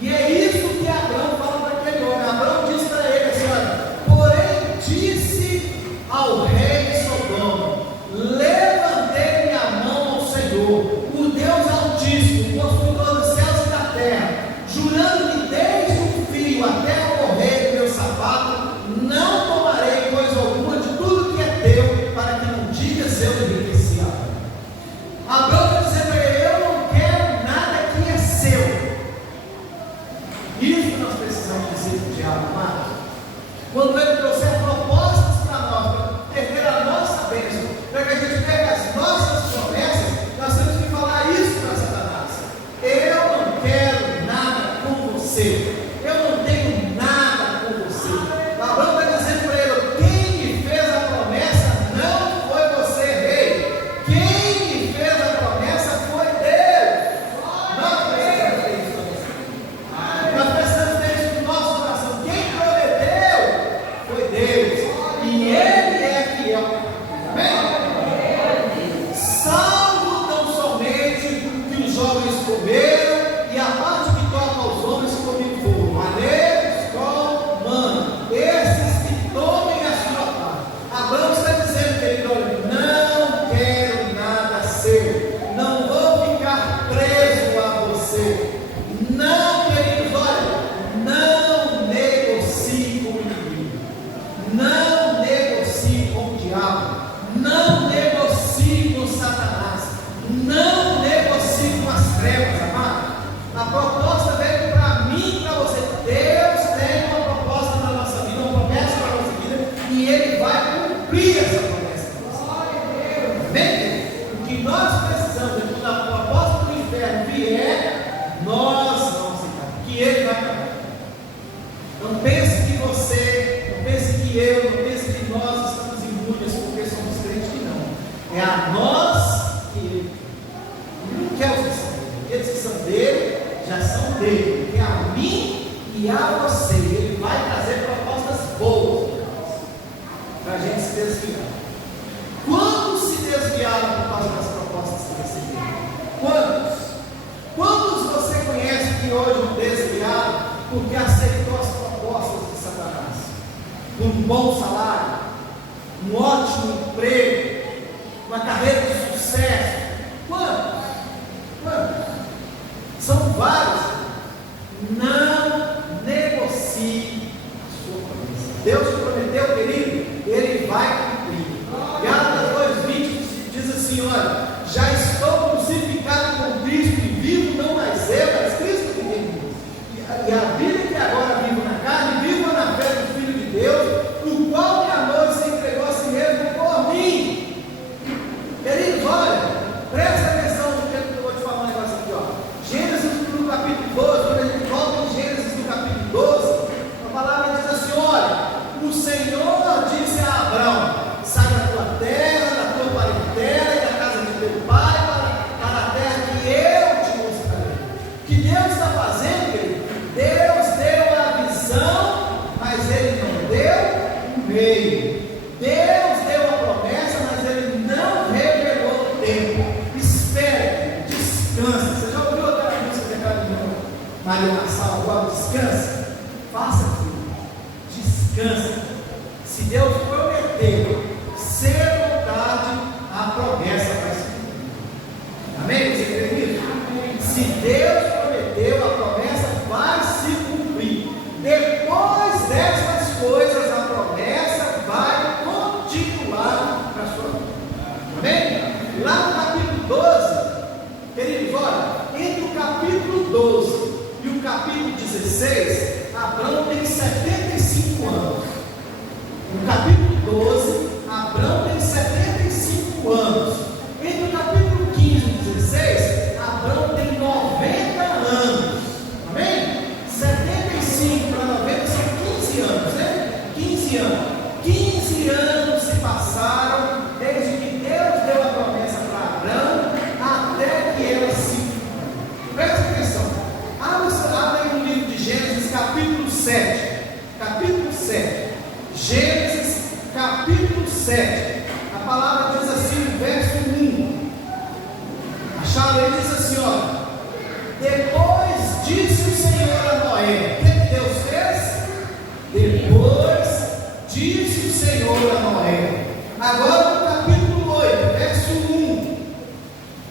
E é isso que Abraão fala para aquele homem. Abraão disse para ele assim: olha, porém disse ao rei de Sodoma: levantei minha mão ao Senhor, o Deus Altíssimo, o possuidor dos céus e da terra, jurando que desde o fio até o correio do meu sapato não tomarei coisa alguma de tudo que é teu, para que não digas eu enriqueci. Abraão está dizendo: eu não quero nada que é seu. Isso que nós precisamos dizer para o diabo, amados. Quando ele trouxer propostas para nós, para perder a nossa bênção, para que a gente pegue as nossas promessas, nós temos que falar isso para Satanás: eu não quero nada com você, eu não tenho nada com você. Abraão está dizendo para ele: quem me fez a promessa não foi você, rei. Quem me fez a promessa foi Deus. Nós precisamos ter isso no nosso coração. Quem prometeu foi Deus, e Ele é fiel. Amém? Salvo tão somente que os jovens comeram, e a parte que toca aos homens comigo foram maneiro, escola, mano. Esses que tomem a sua parte. Abraão está dizendo, querido: olha, não quero nada seu, não vou ficar preso a você. Não, queridos, olha, não negocie com o inimigo, não negocie com o diabo, não negocie com Satanás, não negocie com as trevas, amado. A proposta veio para mim e para você. Deus tem uma proposta na nossa vida, uma promessa na nossa vida, e Ele vai cumprir essa promessa para você. Amém? O que nós precisamos é que, quando a proposta do inferno vier, nós vamos aceitar, que Ele vai trabalhar. Não pense que você, não pense que eu, não pense que nós estamos imunes porque somos crentes, que não. É a nós que Ele não quer os que são dele. Aqueles que são dele já são dele. Porque a mim e a você Ele vai trazer propostas boas para a gente se desviar. Quantos se desviaram por causa das propostas que receberam? Quantos? Quantos você conhece que hoje desviaram porque aceitou as propostas de Satanás? Um bom salário, um ótimo emprego, uma carreira de sucesso. Quantos? Quantos? São vários. Não negocie a sua promessa. Deus te prometeu, querido, Ele vai cumprir. Gálatas 2:20 diz assim: olha, já estou crucificado com Cristo e vivo não mais eu, mas Cristo que vive em mim. E a vida que agora vivo na carne, vivo na fé do Filho de Deus, o qual me amou e se entregou a si mesmo por mim. Queridos, olha, presta atenção no que eu vou te falar um negócio aqui, ó. Gênesis no capítulo 12, quando a gente volta em Gênesis no capítulo 12, a palavra diz assim: olha, o Senhor disse a Abraão: sai da tua terra, da tua parentela e da casa de teu pai para a terra que eu te mostrarei. O que Deus está fazendo, querido? Deus deu a visão, mas Ele não deu o meio. Deus deu a promessa, mas Ele não revelou o tempo. Espere, descansa. Você já ouviu aquela música daquela Maria Nassau? Agora descansa. Faça aquilo. Descansa. Se Deus prometeu, cedo ou tarde, a promessa vai se cumprir. Amém? Você crê nisso? Se Deus prometeu, a promessa vai se cumprir. Depois dessas coisas, a promessa vai continuar para a sua vida. Amém? Lá no capítulo 12, queridos, olha, entre o capítulo 12 e o capítulo 16, Abraão tem 75 anos. No capítulo 12, Abraão tem 75 anos. Entre o capítulo 15 e 16, Abraão tem 90 anos. Amém? 75 para 90 são 15 anos, né? 15 anos. 15 anos se passaram desde que Deus deu a promessa para Abraão até que ela se cumpriu. Presta atenção. Abre no livro de Gênesis, capítulo 7. 7, a palavra diz assim, no verso 1. Acharam? Ele diz assim, ó. Depois disse o Senhor a Noé. O que Deus fez? Depois disse o Senhor a Noé. Agora no capítulo 8, verso 1.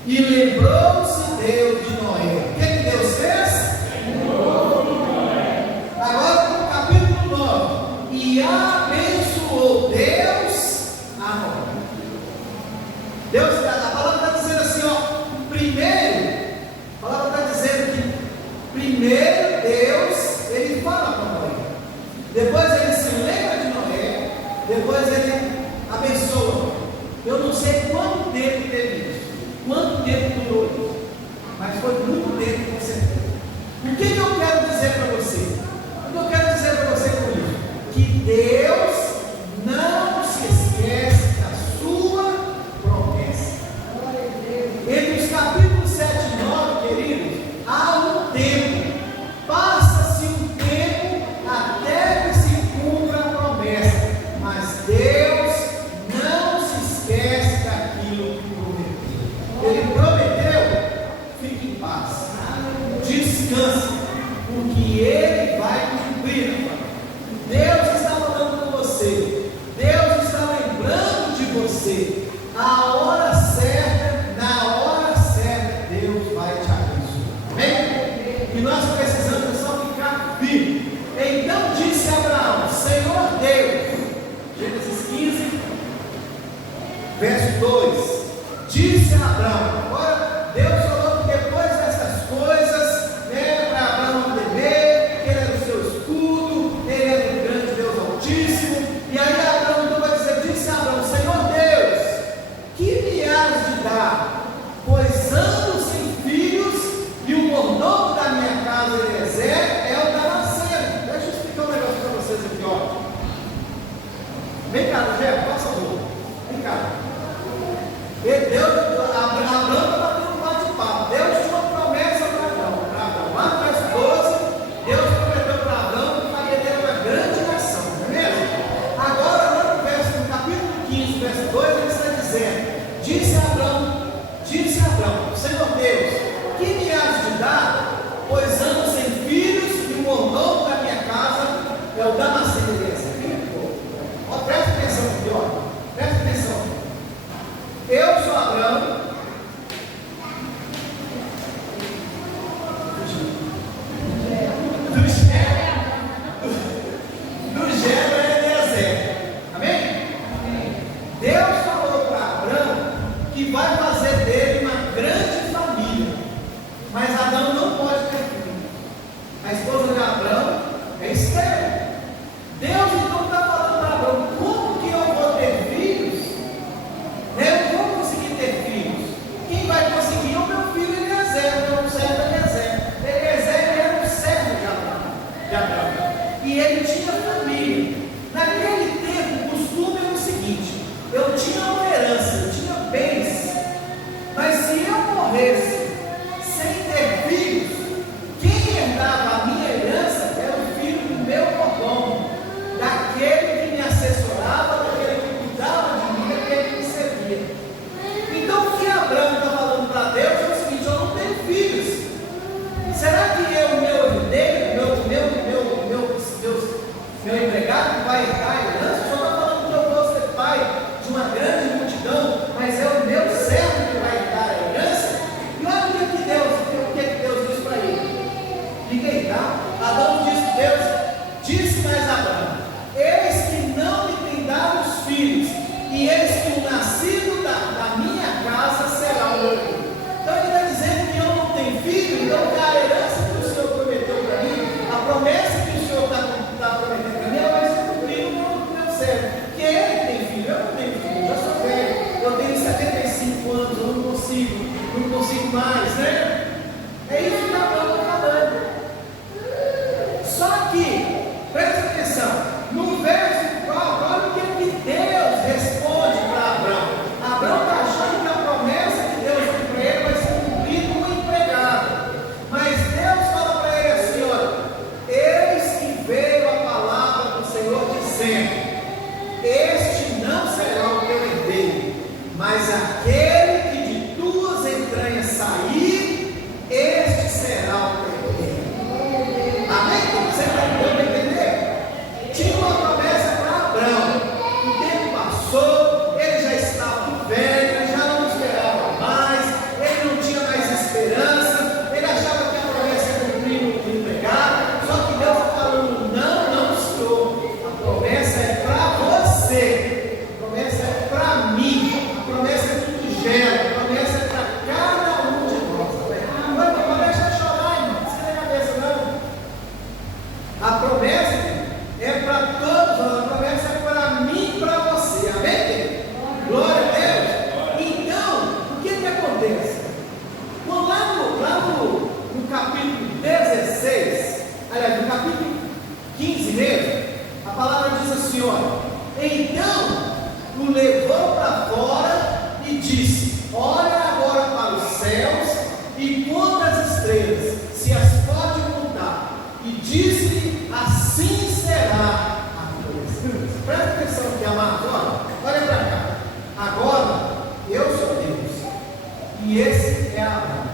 E lembrou-se Deus de Noé. O que Deus fez? Agora no capítulo 9. E abençoou Deus a Noé. Deus, a palavra está dizendo assim, ó. Primeiro, a palavra está dizendo que primeiro Deus, ele fala com Noé. Depois ele se lembra de Noé. Depois ele abençoa. Eu não sei quanto tempo teve isso. Quanto tempo durou isso? Mas foi muito tempo, com certeza. O que eu quero dizer para você? O que eu quero dizer para você com isso? Que Deus não se esquece da sua promessa. Entre os capítulos 7 e 9, queridos, há um tempo. Passa-se um tempo até que se cumpra a promessa. Mas Deus não se esquece daquilo que prometeu. Ele prometeu, fique em paz. Descanse, porque Ele vai cumprir. Deus está falando com você. Deus está lembrando de você. A hora certa, na hora certa, Deus vai te abençoar. Amém? E nós precisamos só ficar firmes. Então disse Abraão: Senhor Deus, Gênesis 15, verso 2. Disse Abraão. Agora Deus falou que depois dessas coisas, para Abraão temer, que ele era o seu escudo, ele era o grande Deus Altíssimo. E aí Abraão então vai dizer: disse Abraão, Senhor Deus, que me has de dar? Pois ando sem filhos, e o mordomo da minha casa, Eliezer, é o Damasceno. Deixa eu explicar um negócio para vocês aqui, ó. Vem cá, Rogério, passa a rua. Vem cá. Abraão estava tendo um bate-papo. Deus tinha uma promessa para Abraão. Lá no verso 12, Deus prometeu para Abraão que faria dele uma grande nação, não é mesmo? Agora, lá no capítulo 15, verso 2, ele está dizendo: disse Abraão, Senhor Deus, que me has de dar? Pois ando sem filhos, e o mordomo da minha casa é o Damasceno Eliezer. Presta atenção aqui, ó. Presta atenção. Eu sou Abraão. Do Gero é Eliezer. Amém? Deus falou para Abraão que vai fazer dele uma grande família. Mas Adão não pode ter filho. A esposa de Abraão é estéril. Deus então está falando para Abraão: como que eu vou ter filhos? Eu vou conseguir ter filhos. Quem vai conseguir é o meu filho Eliezer, o meu servo Eliezer. Eliezer era o servo de Abraão. E ele tinha família. Naquele tempo, o costume era o seguinte: eu tinha uma herança, eu tinha bens. Mas se eu morresse sem ter filhos, quem herdava a minha herança era o filho do meu mordomo, daquele que me assessorava, daquele que cuidava de mim, daquele que me servia. Então o que Abraão está falando para Deus é o seguinte: eu não tenho filhos. Será que eu, meu empregado, vai herdar a herança? O senhor está falando que eu vou ser pai de uma grande multidão, mas é o meu servo que vai herdar a herança? E olha o que Deus disse para ele. Fica aí, tá? Adão disse mais Abraão: eis que não me tem dado os filhos, e eis que o nascido da minha casa será o meu filho. Então ele está dizendo que eu não tenho filho. Então a herança que o Senhor prometeu para mim, a promessa que o Senhor está prometendo para mim, ela vai ser cumprida no meu servo. Que ele tem filho, eu não tenho filho, eu sou assim: olha, então o levou para fora e disse: olha agora para os céus e conta as estrelas, se as pode contar. E disse-lhe: assim será a tua descendência. Presta atenção aqui, amados, olha para cá. Agora, eu sou Deus e esse é Abraão.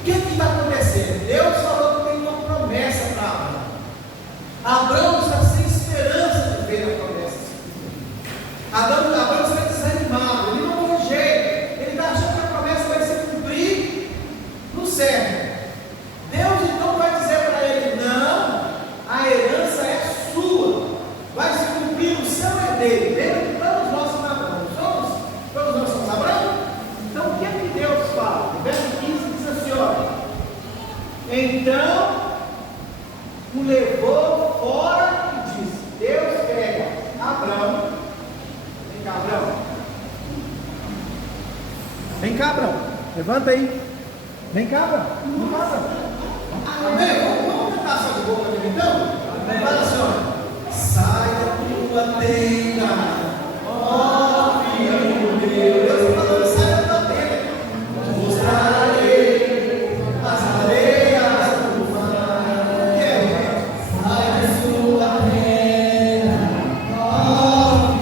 O que está acontecendo? Deus falou que tem uma promessa para Abraão. Abraão está sem esperança de ver a promessa. Abraão está desanimado, ele não tem jeito, ele está achando que a promessa vai se cumprir no céu. Deus então vai dizer para ele: não, a herança é sua, vai se cumprir no seu herdeiro. Lembra que todos nós somos Abraão? Todos nós somos Abraão? Então o que Deus fala? O verso 15 diz assim: olha, então o levou fora e disse. Deus pega Abraão. Vem cá, Abraão. Vem cá, Abraão. Levanta aí. Vem cá, Abraão. Vem cá, Abraão. Amém? Vamos cantar só de boca dele então? Amém. Fala assim: olha, sai da tua tenda, ó filho meu. Deus está falando: sai da tua tenda. Mostrarei as areias do mar. O que é? Sai da sua tenda, ó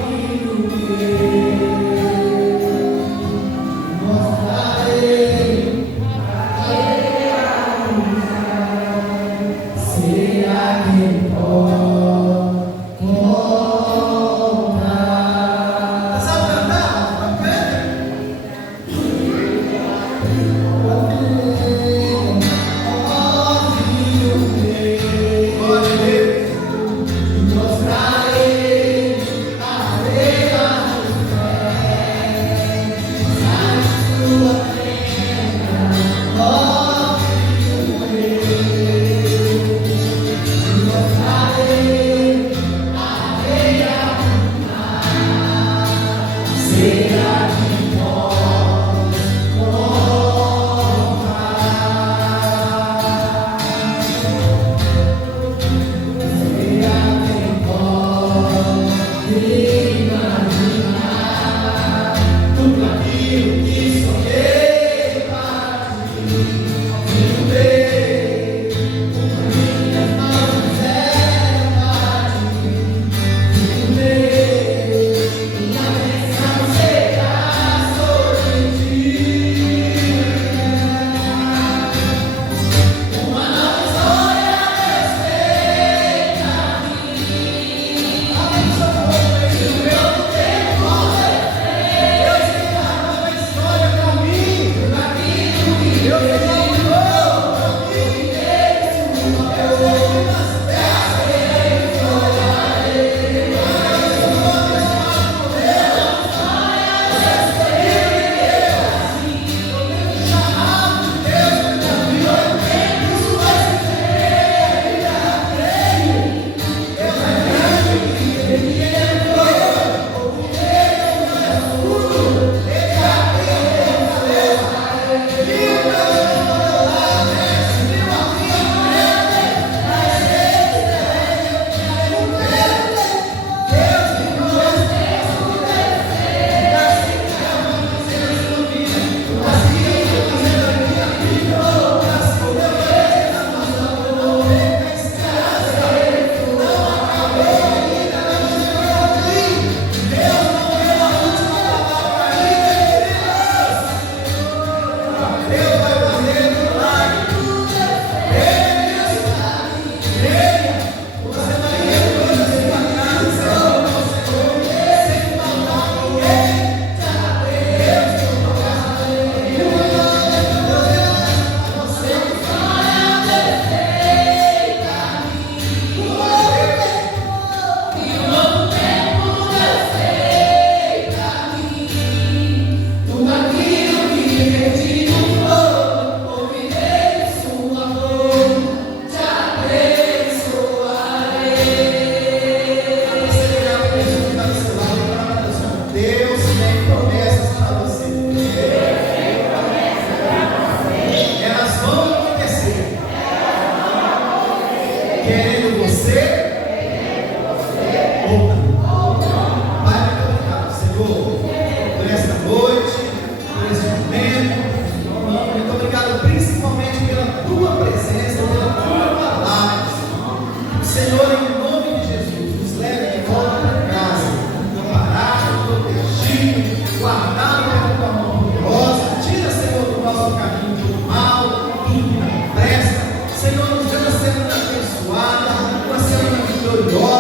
filho meu. Mostrarei as areias do mar. Será que glória.